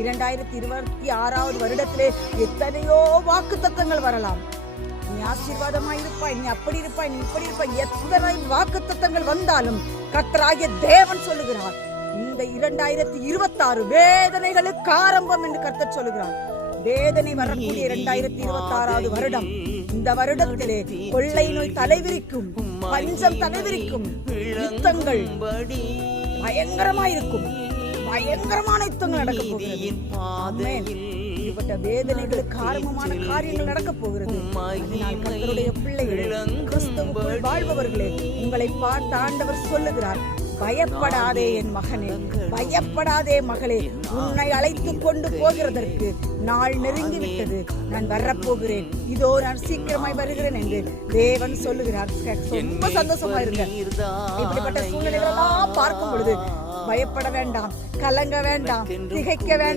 2026 வருடத்திலே எத்தனையோ வாக்குத்தத்தங்கள் வரலாம். நீ ஆசீர்வாதமாய் இருப்பாய், நீ அப்படி இருப்பாய், நீ இப்படி இருப்பாய். எத்தனை வாக்குத்தத்தங்கள் வந்தாலும் கர்த்தராகிய தேவன் சொல்லுகிறார், இந்த 2026 வேதனைகளுக்கு ஆரம்பம் என்று கர்த்தர் சொல்லுகிறார். வேதனை வரக்கூடிய 2026 வருடம், இந்த வருடத்திலே கொள்ளை நோய் தலைவிரிக்கும், பஞ்சம் தலைவிரிக்கும், யுத்தங்கள் பயங்கரமாயிருக்கும், பயங்கரமான யுத்தங்கள் நடக்க போகிறது. ஆமென். இப்படிப்பட்ட வேதனைகளுக்கு ஆரம்பமான காரியங்கள் நடக்க போகிறது. அதனால் கர்த்தருடைய பிள்ளைகள், கிறிஸ்துவுக்குள் வாழ்பவர்களே, உங்களை பார்த்து ஆண்டவர் சொல்லுகிறார், பயப்படாதே என் மகனே, பயப்படாதே மகளே, உன்னை அழைத்து கொண்டு போகிறதற்கு நாள் நெருங்கிவிட்டது. நான் வரப்போகிறேன், இதோ நான் சீக்கிரமாய் வருகிறேன் என்று தேவன் சொல்லுகிறார். ரொம்ப சந்தோஷமா இருங்க. இப்படிப்பட்ட சூழ்நிலைகள் எல்லாம் பார்க்கும் பொழுது பயப்பட வேண்டாம், கலங்க வேண்டாம், திகைக்க வேண்டாம்.